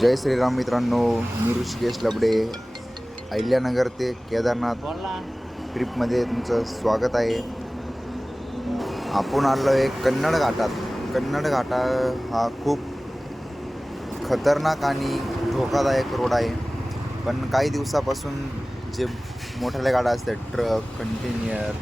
जय श्रीराम मित्रांनो, मी ऋषिकेश लबडे. अहिल्यानगर ते केदारनाथ ट्रिपमध्ये तुमचं स्वागत आहे. आपण आलो आहे कन्नड घाटात. कन्नड घाटा हा खूप खतरनाक आणि धोकादायक रोड आहे. पण काही दिवसापासून जे मोठ्या गाड्या असतात, ट्रक कंटेनर,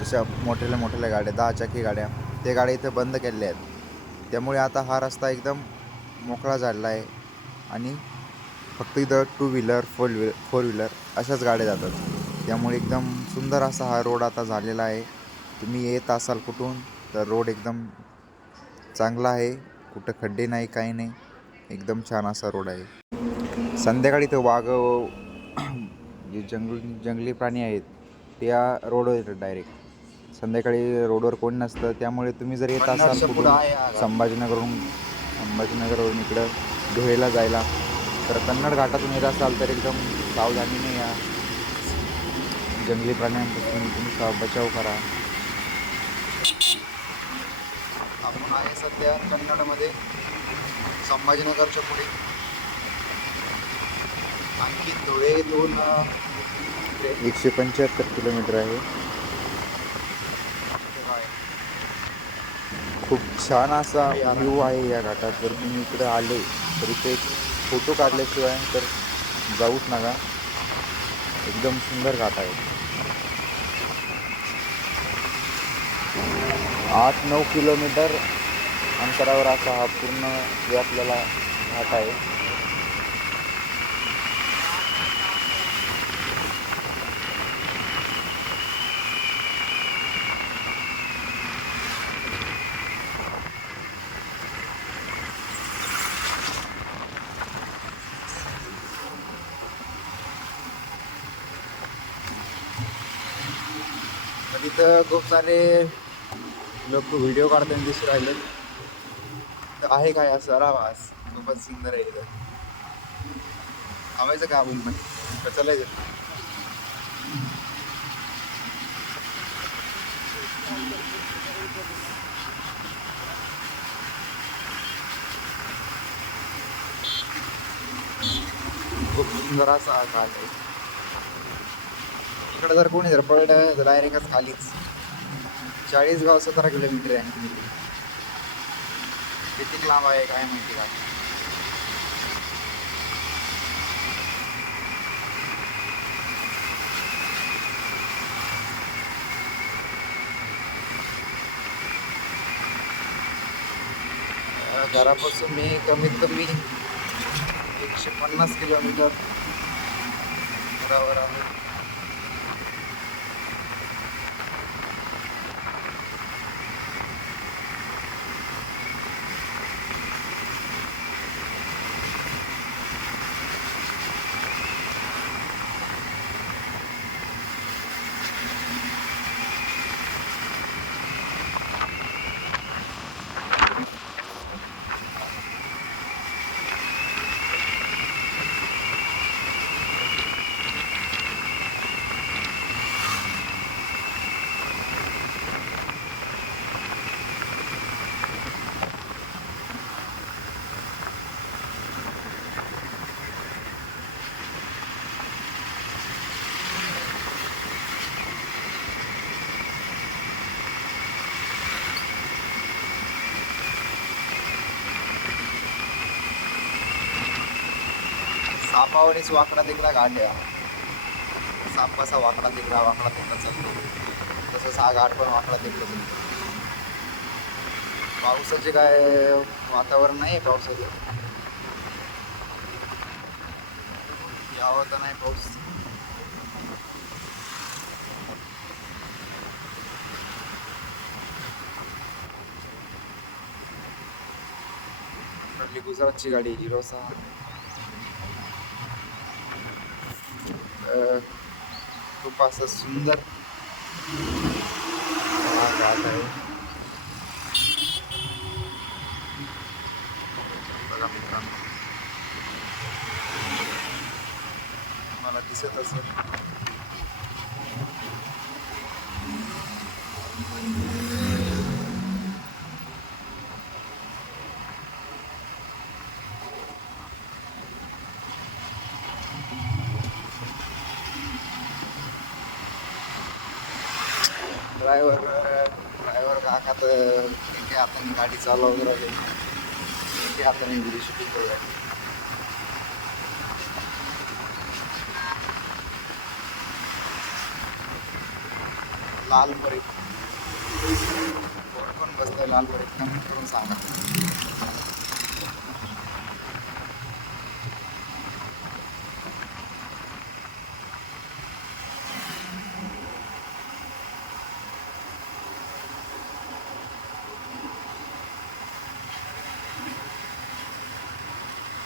अशा मोठ्या गाड्या 10 चाकी गाड्या, ते गाड्या इथं बंद केलेल्या आहेत. त्यामुळे आता हा रस्ता एकदम मोकळा झालेला आहे आणि फक्त इथं 2 व्हीलर 4 व्हीलर अशाच गाड्या जातात. त्यामुळे एकदम सुंदर असा हा रोड आता झालेला आहे. तुम्ही येत असाल कुठून तर रोड एकदम चांगला आहे, कुठं खड्डे नाही, काही नाही, एकदम छान असा रोड आहे. संध्याकाळी इथं वाघ जे जंगली प्राणी आहेत त्या रोडवर येतात डायरेक्ट. संध्याकाळी रोडवर कोण नसतं, त्यामुळे तुम्ही जर येत असाल कुठून संभाजीनगरवरून इकडं धुळेला जायला, तर कन्नड घाटातून येत असाल तर एकदम सावधानीने या. जंगली प्राण्यांपासून तुम्ही बचाव करा. आपण आहे सध्या कन्नडमध्ये, संभाजीनगरच्या पुढे. आणखी धुळेतून 175 किलोमीटर आहे. खूप छान असा व्ह्यू आहे या घाटात. जर तुम्ही इकडे आले तर इथे फोटो काढल्याशिवाय तर जाऊच नका. एकदम सुंदर घाट आहे. 8-9 किलोमीटर अंतरावर असा हा पूर्ण व्यापलेला घाट आहे. तिथं खूप सारे लोक व्हिडिओ काढताना दिसून राहिले. तर आहे काय असं आवाज खूपच सुंदर आहे. इथं थांबायचं का आपण पण चालायचं? खूप सुंदर असा घाट आहे. इकडे जर कोणी जर पडलं तर डायरेक्टच खालीच. 40 गाव 17 किलोमीटर आहे. किती लांब आहे काय माहिती का. घरापासून मी कमीत कमी 150 किलोमीटर अंतरावर आहे. सापावरच वाकडा तिकडा घाट आहे. साप कसा वाकडा तिकडा चालतो, तसंच हा घाट पण वाकडा तिकडा चालतो. पावसाचे काय वातावरण नाही. पावसाचं यावं तर नाही पाऊस. आपली गुजरातची गाडी हिरो 6. खूप असं सुंदर घाट आहे. बघा मित्रांनो, मला दिसत असेल. ड्रायव्हर काका तर एके हाताने गाडी चालवून राहिले, एके हाताने व्हिडिओ शूटिंग करू राहिले. लाल परीत कोण बसतंय लाल परीत कमेंट करून सांगा.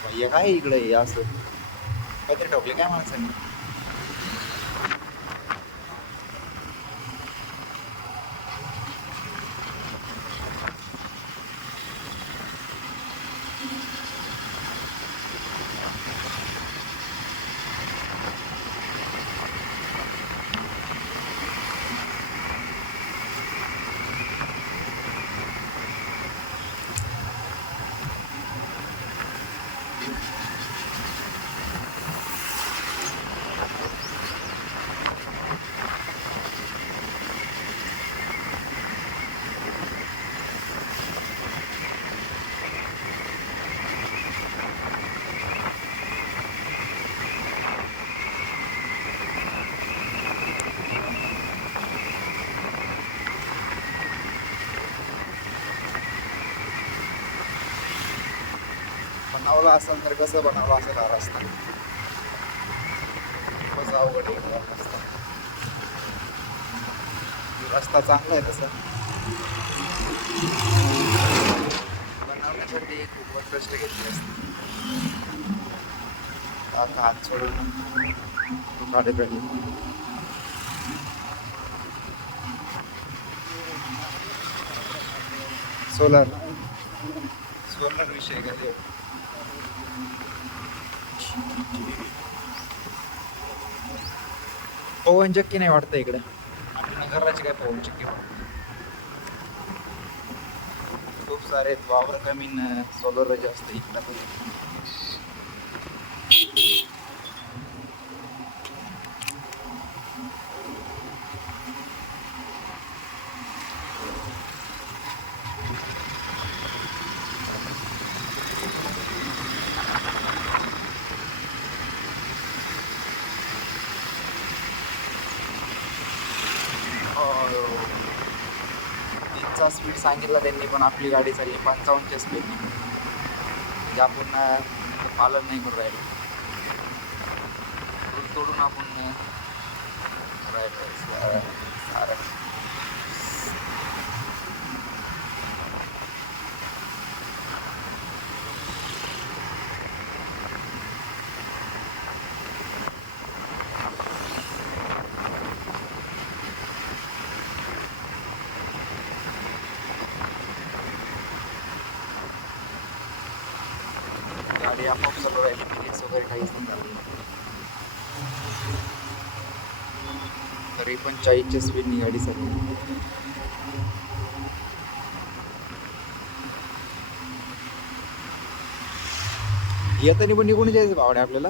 भैया काय इकडे असं काहीतरी ठोकले काय माणसाने. बनवला असेल तर कसं बनवला असेल हा रस्ता. खूपच अवघड आहे रस्ता. रस्ता चांगला आहे तसं, बनवण्यासाठी खूपच कष्ट घेतले असते. आता हात सोडून तू काढे पडले. सोलर विषय काय पवन चक्की नाही वाटतं इकडे. आपल्या घराची काय पवन चक्की खूप सारे वावर कमी सोलर जास्त इकडे. चा स्पीड सांगितला त्यांनी, पण आपली गाडी चालली 55च्या स्पीडने. म्हणजे आपण पालन नाही करू राहिलो, तोडून आपण राहिलो सारं. गाडी आपोआप चालू राहिली, ब्रेक्स वगैरे काहीच नाही झालं. तरी पण 40च्या स्पीडनी गाडी चालली. येतानी पण निघून जायचं भावडे आपल्याला.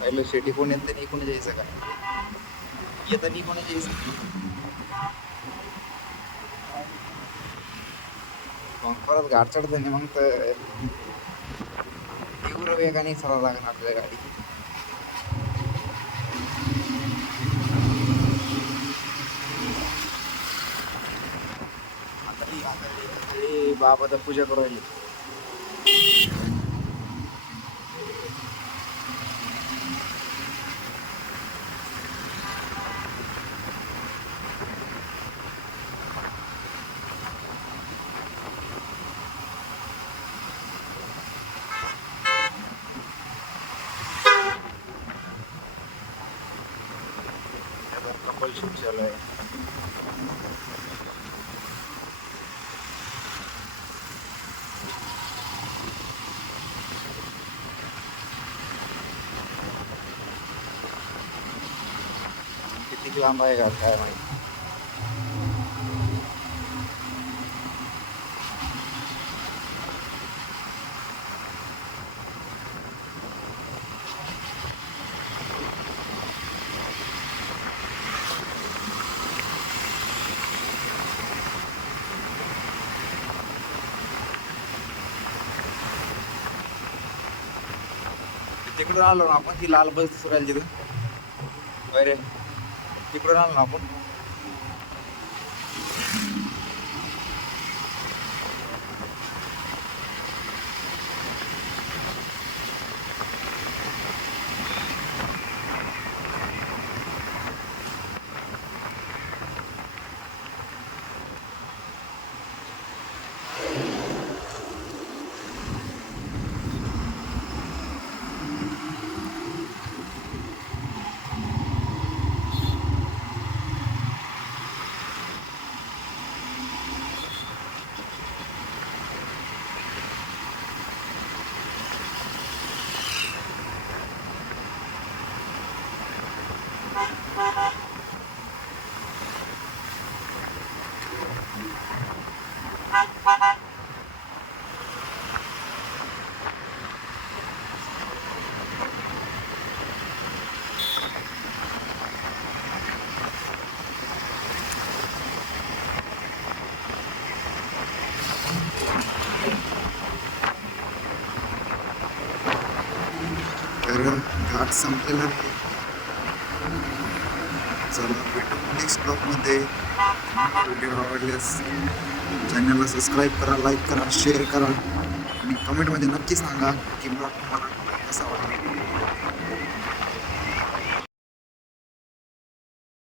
पहिलं शेटी कोण येत नाही, इकडून जायचं का येतानी कोणी जायचं. मग परत घाट चढतं नाही, मग तर तीव्र वेगाने चालावं लागणार आपल्या गाडी. बाबा तर पूजा करू राहिली. कपल शूट चालू आहे. किती लांब आहे का काय माहिती. तिकडून आलो ना आपण, ती लाल बस दिसू राहिली तिथं अरे, तिकडून आलो ना आपण. तर घाट संपलेला आहे. चला भेटू नेक्स्ट ब्लॉगमध्ये. व्हिडिओ आवडल्यास चॅनलला सबस्क्राईब करा, लाईक करा, शेअर करा आणि कमेंटमध्ये नक्की सांगा की ब्लॉग तुम्हाला कसा वाटला.